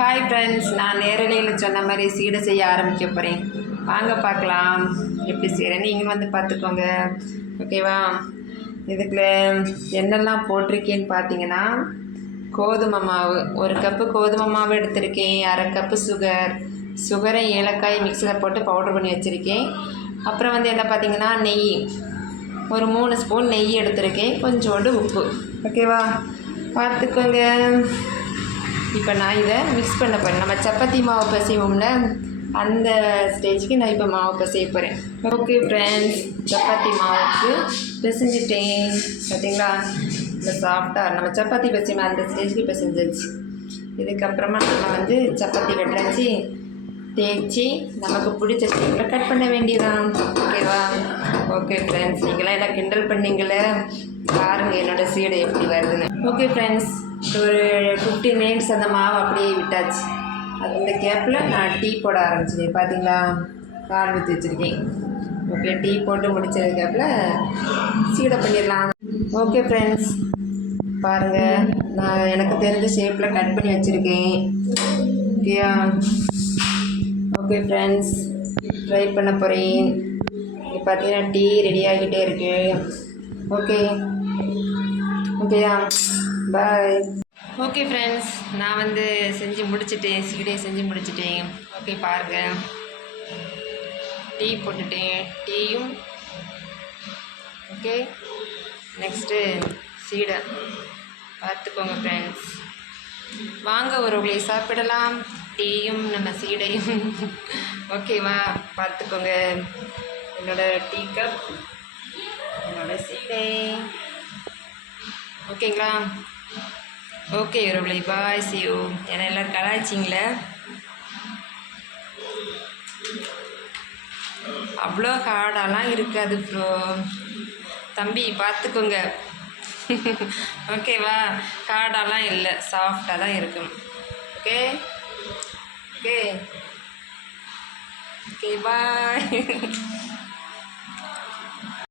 Hi friends நான் நேரலையில் சொன்ன மாதிரி சீடை செய்ய ஆரம்பிக்க போகிறேன் வாங்க பார்க்கலாம். எப்படி செய்கிறேன் நீங்களும் வந்து பார்த்துக்கோங்க. ஓகேவா இதுக்கு என்னெல்லாம் போட்டிருக்கேன்னு பார்த்தீங்கன்னா கோதுமை மாவு. ஒரு கப்பு கோதுமை மாவு எடுத்திருக்கேன். அரை கப்பு சுகர். சுகரை ஏலக்காய் மிக்சியில் போட்டு பவுடர் பண்ணி வச்சுருக்கேன். அப்புறம் வந்து என்ன பார்த்தீங்கன்னா நெய். ஒரு மூணு ஸ்பூன் நெய் எடுத்திருக்கேன். கொஞ்சோண்டு உப்பு. ஓகேவா பார்த்துக்கோங்க. இப்போ நான் இதை மிக்ஸ் பண்ண போகிறேன் நம்ம சப்பாத்தி மாவு பிசைவோம்ல அந்த ஸ்டேஜுக்கு நான் இப்போ மாவு பிசைய போகிறேன் ஓகே ஃப்ரெண்ட்ஸ் சப்பாத்தி மாவுக்கு பிசைஞ்சிட்டேன். பார்த்தீங்களா? இந்த சாஃப்டாக நம்ம சப்பாத்தி பிசைவோம் அந்த ஸ்டேஜுக்கு பிசைஞ்சிச்சு இதுக்கப்புறமா நம்ம வந்து சப்பாத்தி கட்டாச்சு தேய்ச்சி நமக்கு பிடிச்ச ஷேப்பில் கட் பண்ண வேண்டியதான் ஓகேவா ஓகே ஃப்ரெண்ட்ஸ் நீங்களாம் என்ன கிண்டல் பண்ணீங்களே பாருங்கள் என்னோட சீடை எப்படி வருதுன்னு. ஓகே ஃப்ரெண்ட்ஸ் ஒரு ஃபிஃப்டீன் மினிட்ஸ் அந்த மாவு அப்படியே விட்டாச்சு. அந்த கேப்பில் நான் டீ போட ஆரம்பிச்சிட்டேன் பார்த்தீங்களா கால் ஊற்றி வச்சுருக்கேன். ஓகே டீ போட்டு முடிச்ச கேப்பில் சீடை பண்ணிடலாம். ஓகே ஃப்ரெண்ட்ஸ் பாருங்கள் நான் எனக்கு தெரிஞ்ச ஷேப்பில் கட் பண்ணி வச்சுருக்கேன். ஓகேயா ஓகே ஃப்ரெண்ட்ஸ் ட்ரை பண்ண போகிறேன் இப்போ பார்த்தீங்கன்னா டீ ரெடி ஆகிட்டே இருக்குது ஓகே. ஓகேயா? பாய். ஓகே ஃப்ரெண்ட்ஸ் நான் வந்து செஞ்சு முடிச்சிட்டேன். சீடை செஞ்சு முடிச்சிட்டேன். ஓகே பாருங்கள் டீ போட்டுட்டேன். டீயும் ஓகே. நெக்ஸ்ட்டு சீடை. பார்த்துக்கோங்க ஃப்ரெண்ட்ஸ் வாங்க ஒரு உங்களை சாப்பிடலாம். டீயும் நம்ம சீடையும். ஓகேவா? பார்த்துக்கோங்க. என்னோடய டீ கப் உங்களோட சீடை ஓகேங்களா ஓகே ஒருவர்களை பாய் சியூ ஏன்னா எல்லோரும் கலாய்ச்சிங்களே அவ்வளோ ஹார்டாலாம் இருக்காது ப்ரோ தம்பி பார்த்துக்கோங்க ஓகேவா ஹார்டாலாம் இல்லை சாஃப்டாக தான் இருக்கும் ஓகே ஓகே ஓகே பாய்